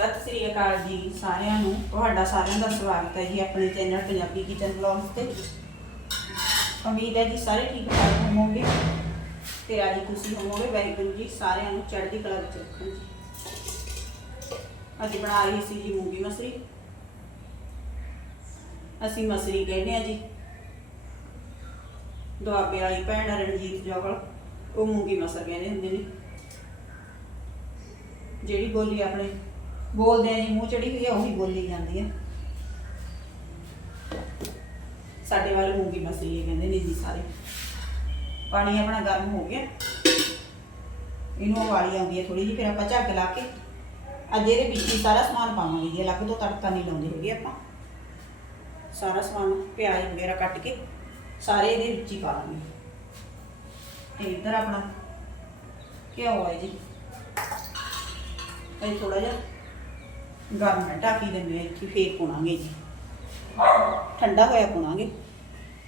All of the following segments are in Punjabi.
ਸਤਿ ਸ੍ਰੀ ਅਕਾਲ ਜੀ ਸਾਰਿਆਂ ਨੂੰ। ਤੁਹਾਡਾ ਸਾਰਿਆਂ ਦਾ ਸਵਾਗਤ ਹੈ ਜੀ ਆਪਣੇ ਚੈਨਲ ਪੰਜਾਬੀ ਕਿਚਨ ਵਲੌਗਸ ਤੇ। ਉਮੀਦ ਹੈ ਜੀ ਸਾਰੇ ਠੀਕ ਠਾਕ ਹੋਵੋਗੇ। ਤੇ ਅੱਜ ਤੁਸੀਂ ਹੋਵੋਗੇ ਵਾਹਿਗੁਰੂ ਜੀ ਸਾਰਿਆਂ ਨੂੰ ਚੜ੍ਹਦੀ ਕਲਾ ਵਿੱਚ ਰੱਖਣ ਜੀ। ਅੱਜ ਬਣਾ ਰਹੀ ਸੀ ਜੀ ਮੂੰਗੀ ਮਸਰੀ। ਅਸੀਂ ਮਸਰੀ ਕਹਿੰਦੇ ਆ ਜੀ। ਦੁਆਬੇ ਵਾਲੀ ਭੈਣ ਰਣਜੀਤ ਜੋਗਲ ਉਹ ਮੂੰਗੀ ਮਸਰ ਕਹਿੰਦੇ ਹੁੰਦੇ ਨੇ। ਜਿਹੜੀ ਬੋਲੀ ਆਪਣੇ ਬੋਲਦੇ ਆ ਮੂੰਹ ਚੜੀ ਹੋਈ ਆ, ਉਹੀ ਬੋਲੀ ਜਾਂਦੀ ਆ। ਸਾਡੇ ਵਾਲੇ ਮੂੰਗੀ ਮਸਰੀ ਕਹਿੰਦੇ ਨੇ ਜੀ ਸਾਰੇ। ਪਾਣੀ ਆਪਣਾ ਗਰਮ ਹੋ ਗਿਆ। ਇਹਨੂੰ ਉਬਾਲੀ ਆਉਂਦੀ ਹੈ ਥੋੜੀ ਜਿਹੀ, ਫਿਰ ਆਪਾਂ ਝੱਗ ਲਾ ਕੇ ਅੱਜ ਇਹਦੇ ਵਿੱਚ ਹੀ ਸਾਰਾ ਸਮਾਨ ਪਾਵਾਂਗੇ ਜੀ। ਅਲੱਗ ਤੋਂ ਤੜਕਾ ਨਹੀਂ ਲਾਉਂਦੇ ਹੈਗੇ ਆਪਾਂ। ਸਾਰਾ ਸਮਾਨ ਪਿਆਜ਼ ਵਗੈਰਾ ਕੱਟ ਕੇ ਸਾਰੇ ਇਹਦੇ ਵਿੱਚ ਹੀ ਪਾ ਦਾਂਗੇ ਤੇ ਇੱਧਰ ਆਪਣਾ ਘਿਓ ਹੈ ਜੀ। ਇਹ ਥੋੜਾ ਜਿਹਾ ਗਰਮ ਹੈ ਢਾਕੀ ਦਿੰਦੇ ਹਾਂ ਇੱਥੇ, ਫੇਰ ਪਾਉਣਾਗੇ ਜੀ। ਠੰਡਾ ਹੋਇਆ ਪਾਉਣਾਗੇ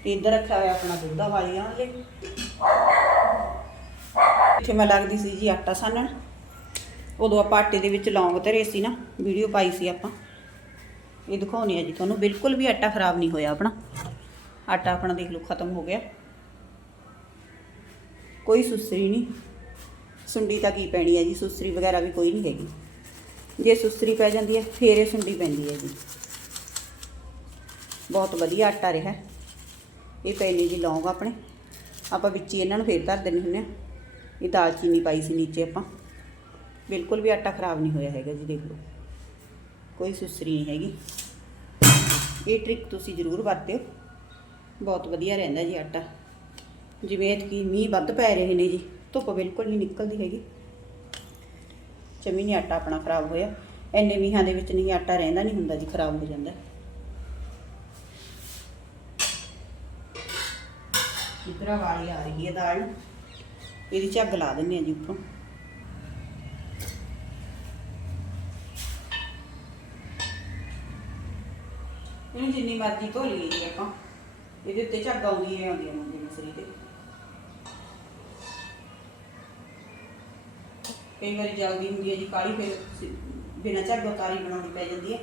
ਤੇ ਇੱਧਰ ਰੱਖਿਆ ਹੋਇਆ ਆਪਣਾ ਦੁੱਧ ਦਾ ਵਾਲੀ। ਆਉਣ ਲਈ ਇੱਥੇ ਮੈਂ ਲੱਗਦੀ ਸੀ ਜੀ ਆਟਾ ਸਾਨਣ। ਉਦੋਂ ਆਪਾਂ ਆਟੇ ਦੇ ਵਿੱਚ ਲੌਂਗ ਧਰੇ ਸੀ ਨਾ, ਵੀਡੀਓ ਪਾਈ ਸੀ ਆਪਾਂ। ਇਹ ਦਿਖਾਉਣੀ ਆ ਜੀ ਤੁਹਾਨੂੰ, ਬਿਲਕੁਲ ਵੀ ਆਟਾ ਖਰਾਬ ਨਹੀਂ ਹੋਇਆ ਆਪਣਾ। ਆਟਾ ਆਪਣਾ ਦੇਖ ਲਓ, ਖਤਮ ਹੋ ਗਿਆ। ਕੋਈ ਸੁਸਰੀ ਨਹੀਂ। ਸੁੰਡੀ ਤਾਂ ਕੀ ਪੈਣੀ ਹੈ ਜੀ, ਸੁਸਰੀ ਵਗੈਰਾ ਵੀ ਕੋਈ ਨਹੀਂ ਹੈਗੀ। ਜੇ ਸੁਸਰੀ ਪੈ ਜਾਂਦੀ ਹੈ, ਫੇਰ ਇਹ ਸੁੰਡੀ ਪੈਂਦੀ ਹੈ ਜੀ। ਬਹੁਤ ਵਧੀਆ ਆਟਾ ਰਿਹਾ। ਇਹ ਪੈ ਜੀ ਲੌਂਗ ਆਪਣੇ। ਆਪਾਂ ਵਿੱਚ ਹੀ ਇਹਨਾਂ ਨੂੰ ਫੇਰ ਧਰ ਦਿੰਦੇ ਹੁੰਦੇ ਆ ਇਹ ਦਾਲਚੀਨੀ ਪਾਈ ਸੀ ਨੀਚੇ ਆਪਾਂ। ਬਿਲਕੁਲ ਵੀ ਆਟਾ ਖਰਾਬ ਨਹੀਂ ਹੋਇਆ ਹੈਗਾ ਜੀ, ਦੇਖ ਲਓ। ਕੋਈ ਸੁਸਰੀ ਨਹੀਂ ਹੈਗੀ। ਇਹ ਟ੍ਰਿਕ ਤੁਸੀਂ ਜ਼ਰੂਰ ਵਰਤਿਓ। ਬਹੁਤ ਵਧੀਆ ਰਹਿੰਦਾ ਜੀ ਆਟਾ। ਜਿਵੇਂ ਕਿ ਮੀਂਹ ਵੱਧ ਪੈ ਰਹੇ ਨੇ ਜੀ, ਧੁੱਪ ਬਿਲਕੁਲ ਨਹੀਂ ਨਿਕਲਦੀ ਹੈਗੀ। ਜਮੀ ਨਹੀਂ ਆਟਾ ਆਪਣਾ ਖਰਾਬ ਹੋਇਆ। ਐਨੇ ਮੀਂਹਾਂ ਦੇ ਵਿੱਚ ਨਹੀਂ ਆਟਾ ਰਹਿੰਦਾ ਨਹੀਂ ਹੁੰਦਾ ਜੀ ਖਰਾਬ ਹੋ ਜਾਂਦਾ। ਇਧਰ ਵਾਲੀ ਆ ਰਹੀ ਹੈ ਦਾਲ। ਇਹਦੀ ਝੱਗ ਲਾ ਦਿੰਨੇ ਆ ਜੀ ਉੱਪਰੋਂ। ਇਹਨੂੰ ਜਿੰਨੀ ਮਰਜ਼ੀ ਧੋ ਲਈਏ ਜੀ ਆਪਾਂ। ਇਹਦੇ ਉੱਤੇ ਝੱਗ ਆਉਂਦੀ ਹੈ ਆਉਂਦੀ ਹੈ ਮਸਰੀ ਤੇ। ਕਈ ਵਾਰੀ ਜਲਦੀ ਹੁੰਦੀ ਹੈ ਜੀ ਕਾਲੀ ਫਿਰ ਬਿਨਾਂ ਝੱਗ ਉਤਾਰੀ ਬਣਾਉਣੀ ਪੈ ਜਾਂਦੀ ਹੈ।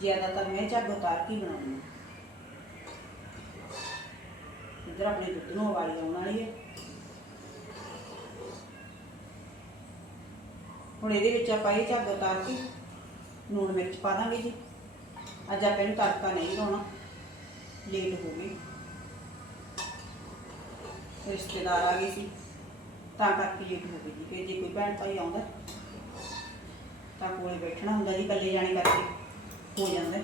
ਜ਼ਿਆਦਾਤਰ ਮੈਂ ਝੱਗ ਉਤਾਰ ਕੇ ਹੀ ਬਣਾਉਂਦੀ ਹਾਂ। ਇੱਧਰ ਆਪਣੇ ਦੁੱਧ ਨੂੰ ਉਬਾਲੀ ਆਉਣ ਵਾਲੀ ਹੈ। ਹੁਣ ਇਹਦੇ ਵਿੱਚ ਆਪਾਂ ਇਹ ਝੱਗ ਉਤਾਰ ਕੇ ਲੂਣ ਮਿਰਚ ਪਾ ਦਾਂਗੇ ਜੀ। ਅੱਜ ਆਪਾਂ ਇਹਨੂੰ ਤੜਕਾ ਨਹੀਂ ਲਾਉਣਾ, ਲੇਟ ਹੋ ਗਈ। ਰਿਸ਼ਤੇਦਾਰ ਆ ਗਏ ਸੀ। ਤਾਂ ਕਰਕੇ ਲੇਟ ਹੋ ਗਈ ਜੀ ਫਿਰ ਜੇ ਕੋਈ ਭੈਣ ਭਾਈ ਆਉਂਦਾ ਤਾਂ ਕੋਲੇ ਬੈਠਣਾ ਹੁੰਦਾ ਜੀ, ਇਕੱਲੇ ਜਾਣੇ ਕਰਕੇ ਹੋ ਜਾਂਦਾ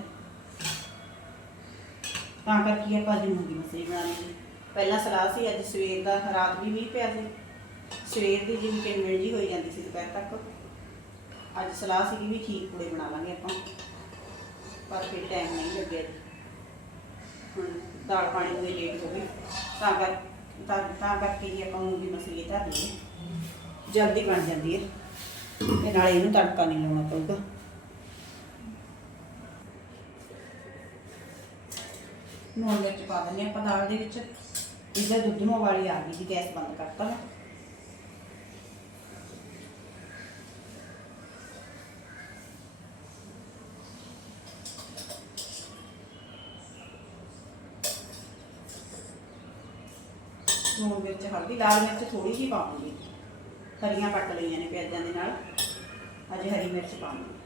ਤਾਂ ਕਰਕੇ ਆਪਾਂ ਅੱਜ ਮਸਰੀ ਬਣਾਉਣੀ ਜੀ। ਪਹਿਲਾਂ ਸਲਾਹ ਸੀ, ਅੱਜ ਸਵੇਰ ਦਾ ਰਾਤ ਵੀ ਮੀਂਹ ਪਿਆ ਸੀ। ਸਵੇਰ ਦੀ ਜਿਵੇਂ ਕਿ ਮਿਲ ਹੋਈ ਜਾਂਦੀ ਸੀ ਦੁਪਹਿਰ ਤੱਕ, ਅੱਜ ਸਲਾਹ ਸੀ ਵੀ ਖੀਰ ਪੂੜੇ ਬਣਾ ਲਾਂਗੇ ਆਪਾਂ। ਪਰ ਫਿਰ ਟਾਈਮ ਨਹੀਂ ਲੱਗਿਆ ਹੁਣ ਦਾਲ ਪਾਣੀ ਨੂੰ ਲੇਟ ਹੋ ਗਈ। ਤਾਂ ਕਰਕੇ ਤਾਂ ਤਾਂ ਕਰਕੇ ਜੀ ਆਪਾਂ ਮੂੰਗੀ ਮਸਰੀ ਧਰ ਲਈਏ ਜਲਦੀ ਬਣ ਜਾਂਦੀ ਹੈ। ਤੇ ਨਾਲੇ ਇਹਨੂੰ ਤੜਕਾ ਨਹੀਂ ਲਾਉਣਾ ਪਊਗਾ। ਨੂਣ ਮਿਰਚ ਪਾ ਦਿੰਦੇ ਹਾਂ ਆਪਾਂ ਦਾਲ ਦੇ ਵਿੱਚ। ਇਹਦਾ ਦੁੱਧ ਨੂੰ ਵਾਲੀ ਆ ਗਈ ਜੀ ਗੈਸ ਬੰਦ ਕਰਤਾ। ਮੈਂ ਨੂਣ ਮਿਰਚ, ਹਲਦੀ, ਲਾਲ ਮਿਰਚ ਥੋੜੀ ਜਿਹੀ ਪਾਉਂਗੀ। ਹਰੀਆਂ ਕੱਟ ਲਈਆਂ ਨੇ ਪਿਆਜ਼ਾਂ ਦੇ ਨਾਲ। ਅੱਜ ਹਰੀ ਮਿਰਚ ਪਾਉਂਗੀ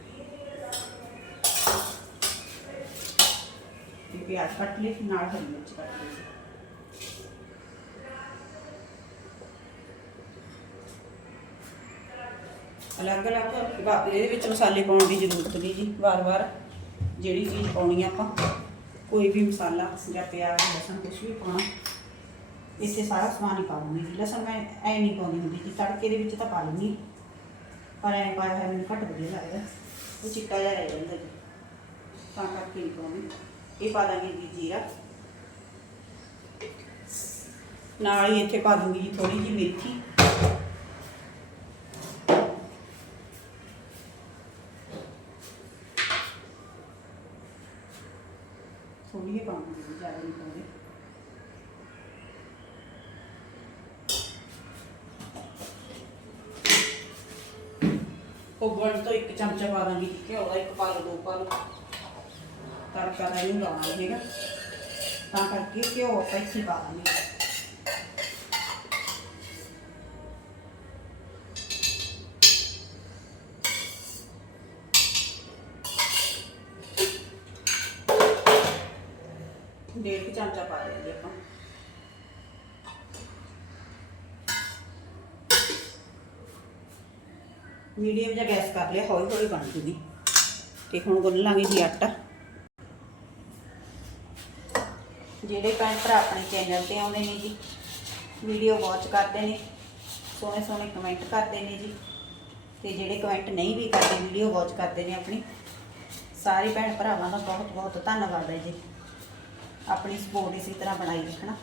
ਇਹ ਪਿਆਜ਼ ਕੱਟ ਲਈ ਨਾਲ ਹਰੀ ਮਿਰਚ ਕੱਟ ਲਈ ਅਲੱਗ ਅਲੱਗ ਇਹਦੇ ਵਿੱਚ ਮਸਾਲੇ ਪਾਉਣ ਦੀ ਜ਼ਰੂਰਤ ਨਹੀਂ ਜੀ ਵਾਰ-ਵਾਰ ਜਿਹੜੀ ਚੀਜ਼ ਪਾਉਣੀ ਆਪਾਂ, ਕੋਈ ਵੀ ਮਸਾਲਾ ਜਾਂ ਪਿਆਜ਼, ਲਸਣ ਕੁਝ ਵੀ ਪਾਉਣਾ ਇੱਥੇ ਸਾਰਾ ਸਮਾਨ ਹੀ ਪਾ ਲੂੰਗੀ। ਲਸਣ ਮੈਂ ਐ ਨਹੀਂ ਪਾਉਂਦੀ ਹੁੰਦੀ ਜੀ ਤੜਕੇ ਦੇ ਵਿੱਚ ਤਾਂ ਪਾ ਲੂੰਗੀ। ਪਰ ਐ ਪਾਇਆ ਹੋਇਆ ਮੈਨੂੰ ਘੱਟ ਵਧੀਆ ਲੱਗਦਾ। ਉਹ ਚਿੱਟਾ ਜਿਹਾ ਰਹਿ ਜਾਂਦਾ ਜੀ। ਤਾਂ ਕਰਕੇ ਨਹੀਂ ਪਾਉਂਦੀ। ਇਹ ਪਾ ਦਾਂਗੇ ਜੀ ਜੀਰਾ। ਨਾਲ ਹੀ ਇੱਥੇ ਪਾ ਦੂੰਗੀ ਜੀ ਥੋੜੀ ਜਿਹੀ ਮੇਥੀ। ਥੋੜੀ ਜਿਹੀ ਪਾਉਂਗੀ ਜ਼ਿਆਦਾ ਨਹੀਂ ਪਾਉਂਦੀ। ਕੋਬਲ ਤੋਂ ਇੱਕ ਚਮਚਾ ਪਾ ਦਾਂਗੀ, ਘਿਓ ਦਾ ਇੱਕ ਪਾ ਲਓ, ਦੋ ਪਾ ਲਓ। ਤੜਕਾ ਦਾ ਇਹਨੂੰ ਲਾਉਣਾ ਹੈਗਾ। ਤਾਂ ਕਰਕੇ ਘਿਓ ਆਪਾਂ ਇੱਥੇ ਪਾ ਦਾਂਗੇ। ਡੇਢ ਕੁ ਚਮਚਾ ਪਾ ਦਿਆਂਗੇ ਮੀਡੀਅਮ ਜਿਹਾ ਗੈਸ ਕਰ ਲਿਆ, ਹੌਲੀ ਹੌਲੀ ਬਣ ਜੂਗੀ। ਤੇ ਹੁਣ ਗੁੰਨ ਲਾਂਗੇ ਜੀ ਆਟਾ। ਜਿਹੜੇ ਭੈਣ ਭਰਾ ਆਪਣੇ ਚੈਨਲ ਤੇ ਆਉਂਦੇ ਨੇ ਜੀ ਵੀਡੀਓ ਵਾਚ ਕਰਦੇ ਨੇ, ਸੋਹਣੇ ਸੋਹਣੇ ਕਮੈਂਟ ਕਰਦੇ ਨੇ ਜੀ, ਤੇ ਜਿਹੜੇ ਕਮੈਂਟ ਨਹੀਂ ਵੀ ਕਰਦੇ ਵੀਡੀਓ ਵਾਚ ਕਰਦੇ ਨੇ ਆਪਣੀ, ਸਾਰੇ ਭੈਣ ਭਰਾਵਾਂ ਦਾ ਬਹੁਤ ਬਹੁਤ ਧੰਨਵਾਦ ਹੈ ਜੀ। ਆਪਣੀ ਸਪੋਰਟ ਇਸੇ ਤਰ੍ਹਾਂ ਬਣਾਈ ਰੱਖਣਾ।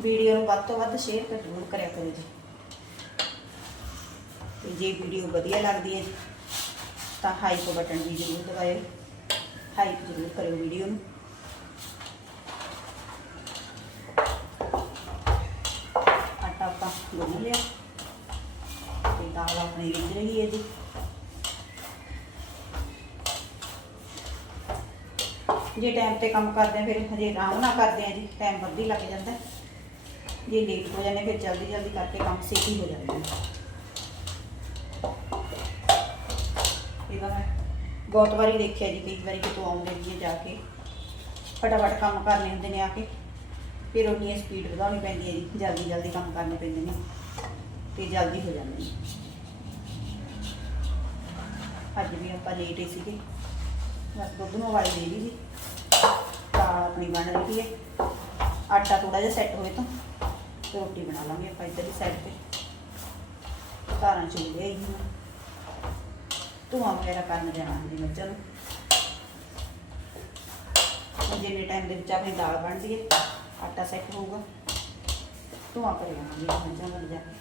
ਵੀਡੀਓ ਨੂੰ ਵੱਧ ਤੋਂ ਵੱਧ ਸ਼ੇਅਰ ਕਰ ਜ਼ਰੂਰ ਕਰਿਆ ਕਰੋ ਜੀ। ਤੇ ਜੇ ਵੀਡੀਓ ਵਧੀਆ ਲੱਗਦੀ ਹੈ ਤਾਂ ਹਾਈਪ ਬਟਨ ਵੀ ਜ਼ਰੂਰ ਦਬਾਇਓ। ਹਾਈਪ ਜ਼ਰੂਰ ਕਰਿਓ ਵੀਡੀਓ ਨੂੰ। ਆਟਾ ਆਪਾਂ ਗੁੰਨ ਲਿਆ। ਤੇ ਦਾਲ ਆਪਣੀ ਰਿੱਝ ਰਹੀ ਹੈ ਜੀ। ਜੇ ਟਾਈਮ ਤੇ ਕੰਮ ਕਰਦੇ ਆ ਫਿਰ ਹਜੇ ਆਰਾਮ ਨਾਲ ਕਰਦੇ ਆ ਜੀ ਟਾਈਮ ਵੱਧ ਹੀ ਲੱਗ ਜਾਂਦਾ। ਹੈ। ਜੇ ਲੇਟ ਹੋ ਜਾਂਦੇ ਫਿਰ ਜਲਦੀ ਜਲਦੀ ਕਰਕੇ ਕੰਮ ਛੇਤੀ ਹੋ ਜਾਂਦਾ ਹੈ। ਇਹਦਾ ਮੈਂ ਬਹੁਤ ਵਾਰੀ ਦੇਖਿਆ ਜੀ, ਕਈ ਵਾਰੀ ਕਿਤੋਂ ਆਉਂਦੇ ਜੀ ਜਾ ਕੇ। ਫਟਾਫਟ ਕੰਮ ਕਰਨੇ ਹੁੰਦੇ ਨੇ ਆ ਕੇ। ਫਿਰ ਉਨੀ ਸਪੀਡ ਵਧਾਉਣੀ ਪੈਂਦੀ ਹੈ ਜੀ, ਜਲਦੀ ਜਲਦੀ ਕੰਮ ਕਰਨੇ ਪੈਂਦੇ ਨੇ। ਤੇ ਜਲਦੀ ਹੋ ਜਾਂਦੇ ਨੇ। ਅੱਜ ਵੀ ਆਪਾਂ ਲੇਟ ਹੀ ਸੀਗੇ। ਬਸ ਦੁੱਧ ਨੂੰ ਉਬਾਲੀ ਦੇ ਲਈ ਜੀ। ਦਾਲ ਆਪਣੀ ਬਣ ਰਹੀ ਹੈ। ਆਟਾ ਥੋੜਾ ਜਿਹਾ ਸੈੱਟ ਹੋਏ ਤਾਂ ਰੋਟੀ ਬਣਾ ਲਾਂਗੇ ਆਪਾਂ ਇੱਧਰ ਹੀ ਸਾਈਡ ਤੇ। ਧਾਰਾਂ ਚੁੱਲ ਲਿਆਈ ਹੁਣ। ਧੂਆਂ ਵਗੈਰਾ ਕਰਨ ਜਾਣਾ ਜੀ ਮੱਝਾਂ ਨੂੰ ਹੁਣ ਜਿੰਨੇ ਟਾਈਮ ਦੇ ਵਿੱਚ ਆਪਣੀ ਦਾਲ ਬਣਦੀ ਹੈ ਆਟਾ ਸੈੱਟ ਹੋਊਗਾ ਧੂਆਂ ਕਰ ਜਾਵਾਂਗੇ ਮੱਝਾਂ ਵੱਲ ਜਾ ਕੇ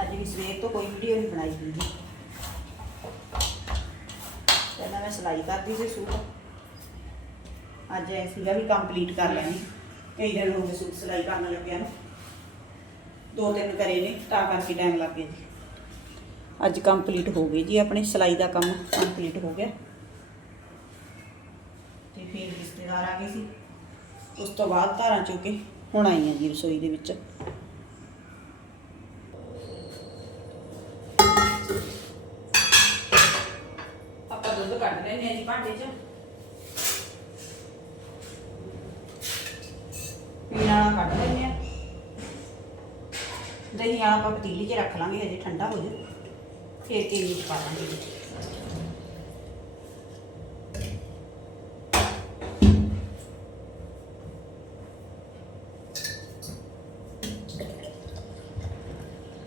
ਅੱਜ ਵੀ ਸਵੇਰ ਤੋਂ ਕੋਈ ਵੀਡੀਓ ਨਹੀਂ ਬਣਾਈ ਸੀ ਜੀ ਪਹਿਲਾਂ ਮੈਂ ਸਿਲਾਈ ਕਰਦੀ ਸੀ ਸੂਟ ਅੱਜ ਇਹ ਸੀਗਾ ਵੀ ਕੰਪਲੀਟ ਕਰ ਲੈਣੀ। ਕਈ ਦਿਨ ਹੋ ਗਏ ਸੂਟ ਸਿਲਾਈ ਕਰਨ ਲੱਗਿਆ ਨੂੰ। ਦੋ ਤਿੰਨ ਕਰੇ ਨੇ, ਤਾਂ ਕਰਕੇ ਟਾਈਮ ਲੱਗ ਗਿਆ ਜੀ। ਅੱਜ ਕੰਪਲੀਟ ਹੋ ਗਈ ਜੀ ਆਪਣੇ ਸਿਲਾਈ ਦਾ ਕੰਮ ਕੰਪਲੀਟ ਹੋ ਗਿਆ। ਤੇ ਫਿਰ ਰਿਸ਼ਤੇਦਾਰ ਆ ਗਏ ਸੀ। ਉਸ ਤੋਂ ਬਾਅਦ ਧਾਰਾਂ ਚੋ ਕੇ ਹੁਣ ਆਈਆਂ ਜੀ ਰਸੋਈ ਦੇ ਵਿੱਚ। ਆਪਾਂ ਦੁੱਧ ਕੱਢ ਲੈਣੇ ਆ ਜੀ ਭਾਂਡੇ 'ਚ ਪੀਣਾ ਵਾਲਾ ਕੱਢ ਲੈਣੇ ਆ। ਦਹੀਂ ਵਾਲਾ ਆਪਾਂ ਪਤੀਲੀ 'ਚ ਰੱਖ ਲਾਂਗੇ, ਹਜੇ ਠੰਡਾ ਹੋ ਜਾਊ। ਫਿਰ ਚੀਨੀ 'ਚ ਪਾ ਦਾਂਗੇ ਜੀ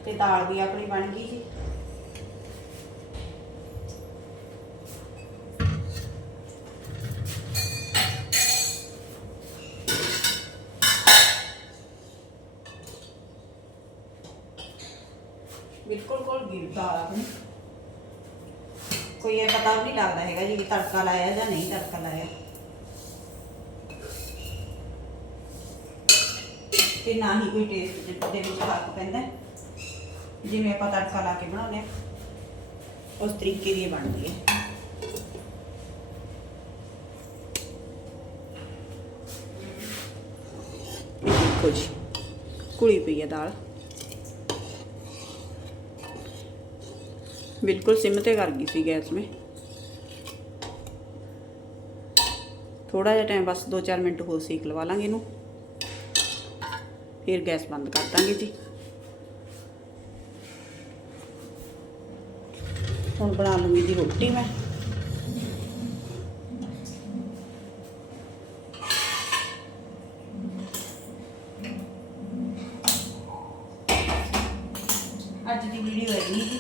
ਤੇ ਦਾਲ ਵੀ ਆਪਣੀ ਬਣ ਗਈ ਜੀ। ਬਿਲਕੁਲ ਕੋਲ ਗਿਰਦਾ ਕੋਈ ਇਹ ਪਤਾ ਵੀ ਨਹੀਂ ਲੱਗਦਾ ਹੈਗਾ ਜੀ ਕਿ ਤੜਕਾ ਲਾਇਆ ਜਾਂ ਨਹੀਂ ਤੜਕਾ ਲਾਇਆ। ਤੇ ਨਾ ਹੀ ਕੋਈ ਟੇਸਟ ਦੇ ਵਿੱਚ ਫ਼ਰਕ ਪੈਂਦਾ। ਜਿਵੇਂ ਆਪਾਂ ਤੜਕਾ ਲਾ ਕੇ ਬਣਾਉਂਦੇ ਉਸ ਤਰੀਕੇ ਦੀ ਬਣਦੀ ਹੈ। ਇਹ ਦੇਖੋ ਕੁੜੀ ਪਈ ਹੈ ਦਾਲ। ਬਿਲਕੁਲ ਸਿਮ ਤੇ ਕਰ ਗਈ ਸੀ ਗੈਸ ਮੈਂ। ਥੋੜਾ ਜਿਹਾ ਟਾਈਮ ਬਸ 2-4 ਮਿੰਟ ਹੋਰ ਸੇਕ ਲਵਾ ਲਾਂਗੇ ਇਹਨੂੰ। ਫਿਰ ਗੈਸ ਬੰਦ ਕਰ ਦਾਂਗੇ ਜੀ। ਹੁਣ ਬਣਾ ਲੂੰਗੀ ਜੀ ਰੋਟੀ ਮੈਂ ਅੱਜ ਦੀ ਵੀਡੀਓ ਹੈ ਜੀ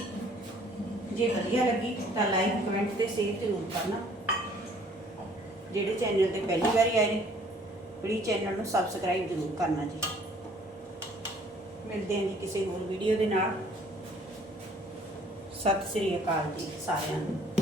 ਜੇ ਵਧੀਆ ਲੱਗੀ ਤਾਂ ਲਾਈਕ ਕਮੈਂਟ ਤੇ ਸ਼ੇਅਰ ਜ਼ਰੂਰ ਕਰਨਾ ਜਿਹੜੇ ਚੈਨਲ ਤੇ ਪਹਿਲੀ ਵਾਰੀ ਆਏ ਨੇ ਪਲੀਜ਼ ਚੈਨਲ ਨੂੰ ਸਬਸਕ੍ਰਾਈਬ ਜ਼ਰੂਰ ਕਰਨਾ ਜੀ। ਮਿਲਦੇ ਹਾਂ ਜੀ ਕਿਸੇ ਹੋਰ ਵੀਡੀਓ ਦੇ ਨਾਲ। ਸਤਿ ਸ੍ਰੀ ਅਕਾਲ ਜੀ ਸਾਰਿਆਂ ਨੂੰ।